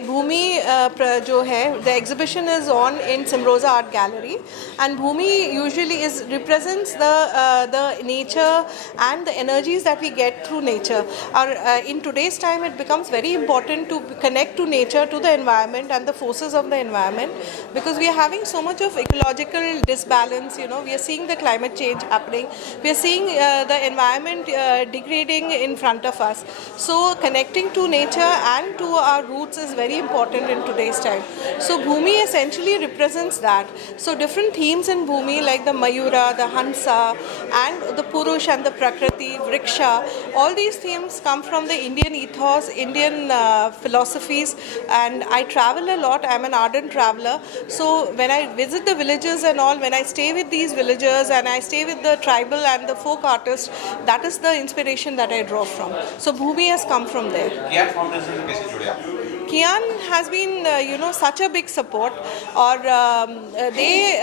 Bhumi जो है, the exhibition is on in Simrosa Art Gallery, and Bhumi usually represents the nature and the energies that we get through nature. In today's time, it becomes very important to connect to nature, to the environment and the forces of the environment, because we are having so much of ecological disbalance. We are seeing the climate change happening. We are seeing the environment degrading in front of us. So connecting to nature and to our roots is very important in today's time. So Bhumi essentially represents that. So different themes in Bhumi, like the Mayura, the Hansa, and the Purush and the Prakriti, Vriksha, all these themes come from the Indian ethos, Indian philosophies, and I travel a lot. I'm an ardent traveler. So when I visit the villages and all, when I stay with these villagers and I stay with the tribal and the folk artists, that is the inspiration that I draw from. So Bhumi has come from there. Kian Foundation से कैसे जुड़े आप? Kian has been, such a big support. Or they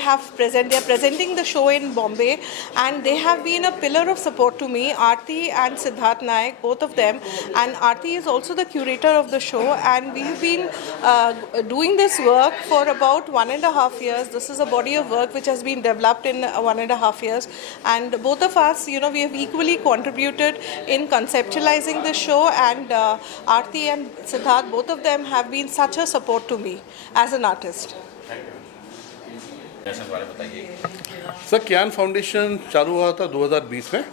are presenting the show in Bombay, and they have been a pillar of support to me. Aarti and Siddharth Naik, both of them, and Aarti is also the curator of the show. And we have been doing this work for about 1.5 years. This is a body of work which has been developed in 1.5 years, and both of us, we have equally contributed in conceptualizing the show. And Aarti and Siddharth, both of them have been such a support to me as an artist. Sir, Kiyan foundation चालू हुआ था 2020 में.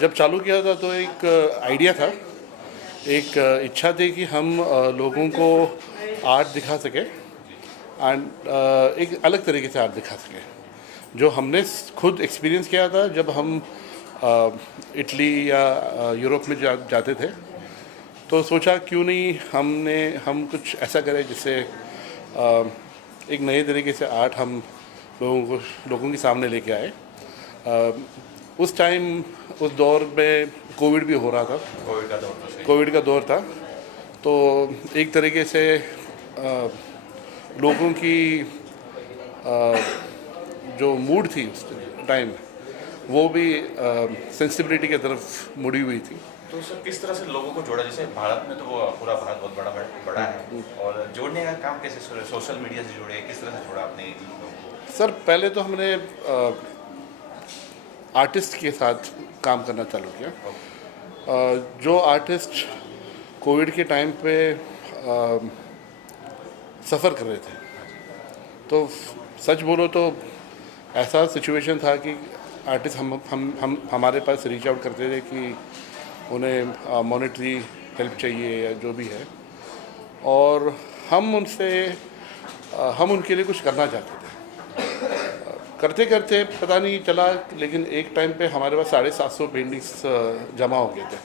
जब चालू किया था तो एक आइडिया था, एक इच्छा थी कि हम लोगों को आर्ट दिखा सके, एंड एक अलग तरीके से आर्ट दिखा सके, जो हमने खुद एक्सपीरियंस किया था जब हम इटली या यूरोप में जाते थे. तो सोचा क्यों नहीं हम कुछ ऐसा करें जिससे एक नए तरीके से आर्ट हम लोगों के सामने लेके आए. उस टाइम, उस दौर में कोविड भी हो रहा था. कोविड का दौर था. तो एक तरीके से लोगों की जो मूड थी उस टाइम, वो भी सेंसिबिलिटी की तरफ मुड़ी हुई थी. तो सर, किस तरह से लोगों को जोड़ा? जैसे भारत में तो वो पूरा भारत बहुत बड़ा है, और जोड़ने का काम कैसे? सोशल मीडिया से जुड़े, किस तरह से जोड़ा आपने लोगों को? सर, पहले तो हमने आर्टिस्ट के साथ काम करना चालू किया. जो आर्टिस्ट कोविड के टाइम पे सफ़र कर रहे थे, तो सच बोलो तो ऐसा सिचुएशन था कि आर्टिस्ट हम हमारे पास रीच आउट करते थे कि उन्हें मॉनेटरी हेल्प चाहिए या जो भी है, और हम उनके लिए कुछ करना चाहते थे. करते करते पता नहीं चला, लेकिन एक टाइम पे हमारे पास 750 पेंटिंग्स जमा हो गए थे.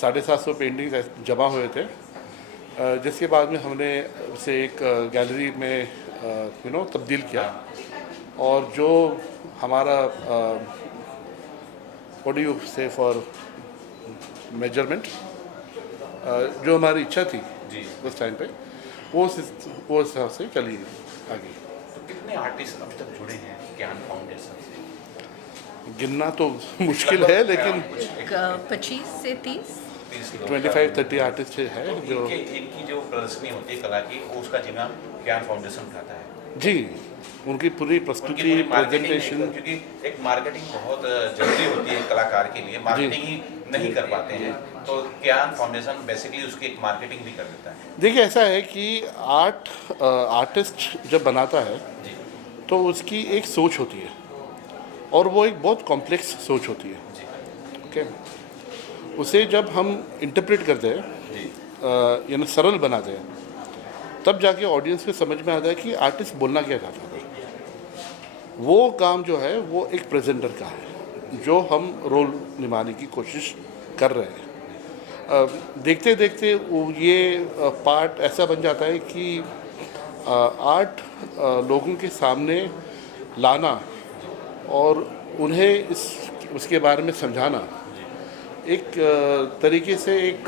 750 पेंटिंग्स जमा हुए थे, जिसके बाद में हमने उसे एक गैलरी में तब्दील किया. और जो हमारा व्हाट डू यू से फॉर मेजरमेंट, जो हमारी इच्छा थी जी उस टाइम पे, वो हिसाब से चली आगे. तो कितने आर्टिस्ट अब तक जुड़े हैं कियान फाउंडेशन से? गिनना तो मुश्किल है, लेकिन 25 से 30 25-30 आर्टिस्ट है जो इनकी जो प्रदर्शनी होती है कला की, उसका जिम्मा कियान फाउंडेशन उठाता है. जी, उनकी पूरी प्रस्तुति, प्रेजेंटेशन, क्योंकि एक मार्केटिंग बहुत जरूरी होती है कलाकार के लिए. मार्केटिंग ही नहीं कर पाते हैं, तो कियान फाउंडेशन बेसिकली उसकी एक मार्केटिंग भी कर देता है. देखिए, ऐसा है कि आर्टिस्ट जब बनाता है तो उसकी एक सोच होती है, और वो एक बहुत कॉम्प्लेक्स सोच होती है. ओके, उसे जब हम इंटरप्रेट करते हैं, सरल बनाते हैं, तब जाके ऑडियंस को समझ में आता है कि आर्टिस्ट बोलना क्या चाहता है. वो काम जो है वो एक प्रेजेंटर का है, जो हम रोल निभाने की कोशिश कर रहे हैं. देखते देखते ये पार्ट ऐसा बन जाता है कि आर्ट लोगों के सामने लाना और उन्हें उसके बारे में समझाना एक तरीके से एक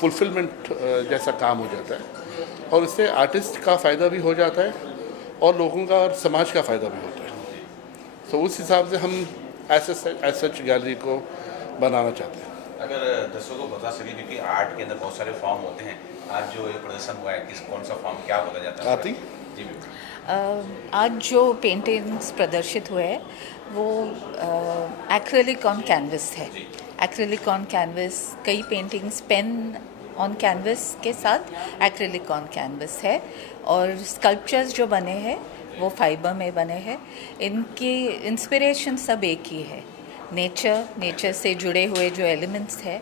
फुलफिलमेंट जैसा काम हो जाता है. और इससे आर्टिस्ट का फ़ायदा भी हो जाता है और लोगों का और समाज का फ़ायदा भी होता है. तो उस हिसाब से हम सच गैलरी को बनाना चाहते हैं. अगर दर्शकों को बता सकें, क्योंकि आर्ट के अंदर बहुत सारे फॉर्म होते हैं, आज जो ये प्रदर्शन हुआ है किस कौन सा फॉर्म क्या बोला जाता है? आती? जी बिल्कुल। आज जो पेंटिंग्स प्रदर्शित हुए हैं वो एक्रेलिक ऑन कैनवस है। एक्रेलिक ऑन कैनवस, कई पेंटिंग्स पेन ऑन कैनवस के साथ एक्रेलिक ऑन कैनवस है, और स्कल्पचर्स जो बने हैं वो फाइबर में बने हैं। इनकी इंस्पिरेशन सब एक ही है, नेचर से जुड़े हुए जो एलिमेंट्स है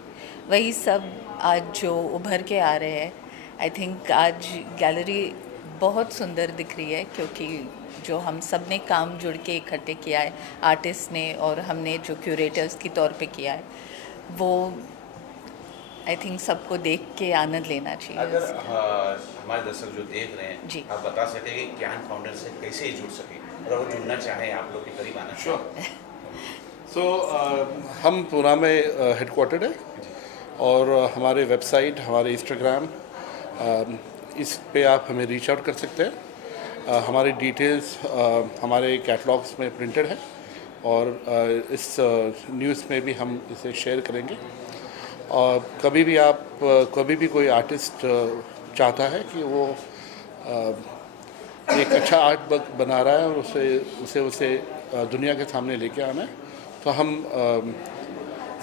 वही सब आज जो उभर के आ रहे हैं। आई थिंक आज गैलरी बहुत सुंदर दिख रही है, क्योंकि जो हम सब ने काम जुड़ के इकट्ठे किया है, आर्टिस्ट ने और हमने जो क्यूरेटर्स के तौर पे किया है, वो आई थिंक सबको देख के आनंद लेना चाहिए। अगर हमारे दर्शक जो देख रहे हैं, जी। आप बता सके कि क्यान फाउंडेशन से कैसे जुड़ सके, अगर वो जुड़ना चाहें आप लोग के करीब आना चाहें। सो हम पूना में हेडक्वार्टर्ड है, और हमारे वेबसाइट, हमारे इंस्टाग्राम, इस पे आप हमें रीच आउट कर सकते हैं। हमारी डिटेल्स हमारे कैटलॉग्स में प्रिंटेड है, और इस न्यूज़ में भी हम इसे शेयर करेंगे। और कभी भी कोई आर्टिस्ट चाहता है कि वो एक अच्छा आर्ट वर्क बना रहा है और उसे दुनिया के सामने लेके आना है, तो हम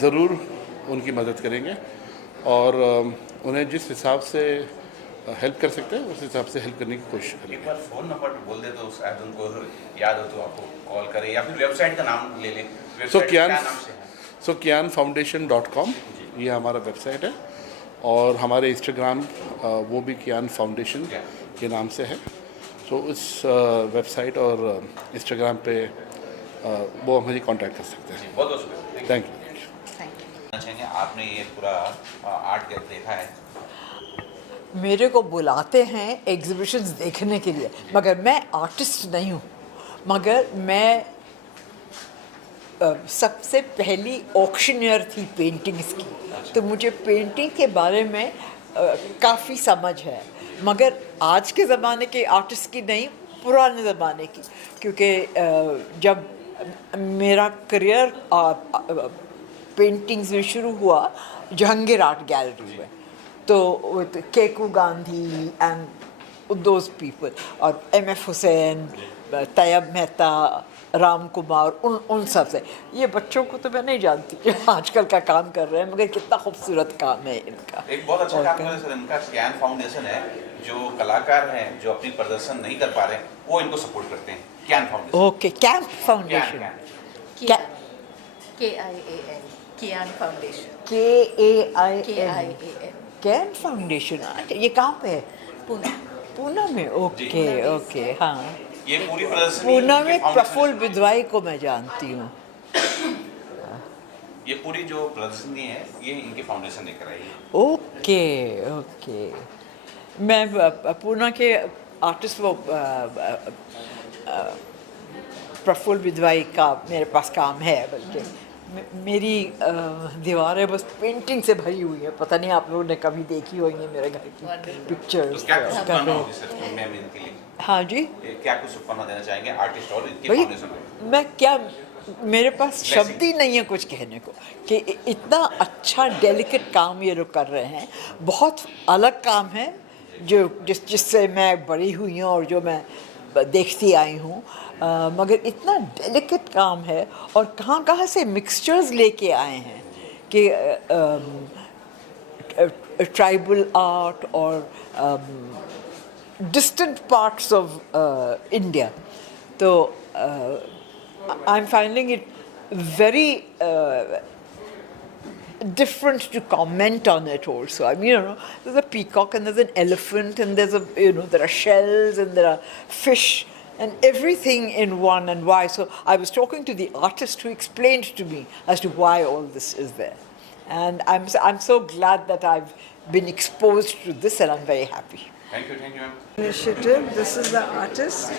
ज़रूर उनकी मदद करेंगे, और उन्हें जिस हिसाब से हेल्प कर सकते हैं उस हिसाब से हेल्प करने की कोशिश एक करेंगे। बार फ़ोन नंबर बोल दे तो शायद उनको याद हो तो आपको कॉल करें, या फिर वेबसाइट का नाम ले लें। वेबसाइट क्या नाम से है? kianfoundation.com ये हमारा वेबसाइट है, और हमारे इंस्टाग्राम वो भी कियान फाउंडेशन के नाम से है। तो उस वेबसाइट और इंस्टाग्राम पे वो हमें कांटेक्ट कर सकते हैं। बहुत बहुत शुक्रिया। Thank you. चाहेंगे आपने ये पूरा आर्ट देखा है, मेरे को बुलाते हैं एग्जीबिशंस देखने के लिए, मगर मैं आर्टिस्ट नहीं हूँ, मगर मैं सबसे पहली ऑक्शनियर थी पेंटिंग्स की, तो मुझे पेंटिंग के बारे में काफ़ी समझ है, मगर आज के ज़माने के आर्टिस्ट की नहीं, पुराने ज़माने की, क्योंकि जब मेरा करियर पेंटिंग्स में शुरू हुआ जहांगीर आर्ट गैलरी में, तो Keku Gandhi and those people, और एम.एफ. हुसैन, तैयब मेहता, राम कुमार, उन सब से। ये बच्चों को तो मैं नहीं जानती जो आजकल का काम कर रहे हैं, मगर कितना खूबसूरत काम है इनका। एक बहुत अच्छा काम कर रहे हैं सर, इनका क्यान फाउंडेशन है, जो कलाकार हैं जो अपनी प्रदर्शन नहीं कर पा रहे हैं वो इनको सपोर्ट करते हैं। Kian foundation. Okay, camp foundation. KIAN, Kian foundation. KAIN, Kain foundation. अच्छा, ये कहाँ पे है? पूना। पूना में? ओके ओके, हाँ। ये पूरी प्रदर्शनी पूना में इनके प्रफुल्ल फाउंडेशन- विद्वाई को मैं जानती हूँ। ये पूरी जो प्रदर्शनी है ये इनके फाउंडेशन लेकर आई है। ओके ओके, मैं पूना के आर्टिस्ट वो प्रफुल्ल विद्वाई का मेरे पास काम है, बल्कि मेरी दीवारें बस पेंटिंग से भरी हुई है। पता नहीं आप लोगों ने कभी देखी होंगी मेरे घर की पिक्चर्स। तो क्या कुछ शुभकामना होगी सर मैम इनके लिए? हाँ जी, क्या कुछ शुभकामना देना चाहेंगे आर्टिस्ट और इनके भाई फाउंडेशन को? मैं क्या, मेरे पास शब्द ही नहीं है कुछ कहने को कि इतना अच्छा डेलिकेट काम ये लोग कर रहे हैं। बहुत अलग काम है जो जिससे मैं बड़ी हुई हूँ और जो मैं देखती आई हूँ, मगर इतना डेलिकेट काम है, और कहाँ कहाँ से मिक्सचर्स लेके आए हैं कि ट्राइबल आर्ट और distant parts of India. So I'm finding it very different to comment on it also. I mean, you know, there's a peacock and there's an elephant and there's a, you know, there are shells and there are fish and everything in one, and why. So I was talking to the artist who explained to me as to why all this is there. And I'm so glad that I've been exposed to this, and I'm very happy. Thank you, ma'am. Initiative. This is the artist,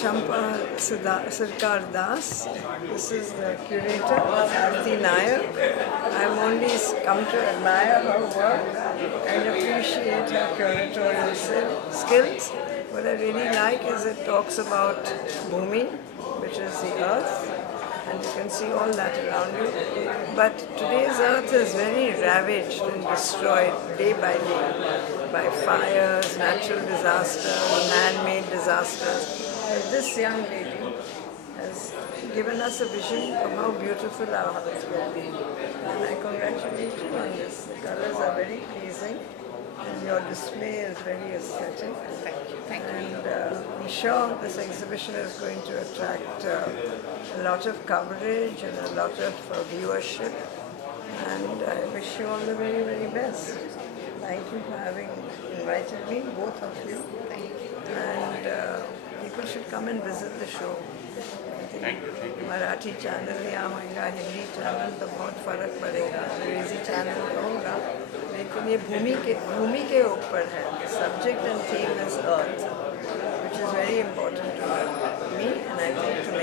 Shampa Sarkar Das. This is the curator, Aarti Nair. I've only come to admire her work and appreciate her curatorial skills. What I really like is it talks about Bhumi, which is the earth, and you can see all that around you. But today's earth is very ravaged and destroyed day by fires, natural disasters, man-made disasters. But this young lady has given us a vision of how beautiful our hearts will be. And I congratulate you on this. The colors are very pleasing and your display is very aesthetic. Thank you. And I'm sure this exhibition is going to attract a lot of coverage and a lot of viewership. And I wish you all the very, very best. Thank you for having invited me, both of you. And people should come and visit the show. Marathi channel यहाँ होगा, Hindi channel तो बहुत फ़र्क पड़ेगा, अंग्रेज़ी channel तो होगा, लेकिन ये भूमि के ऊपर है. Subject and theme is earth, which is very important to us.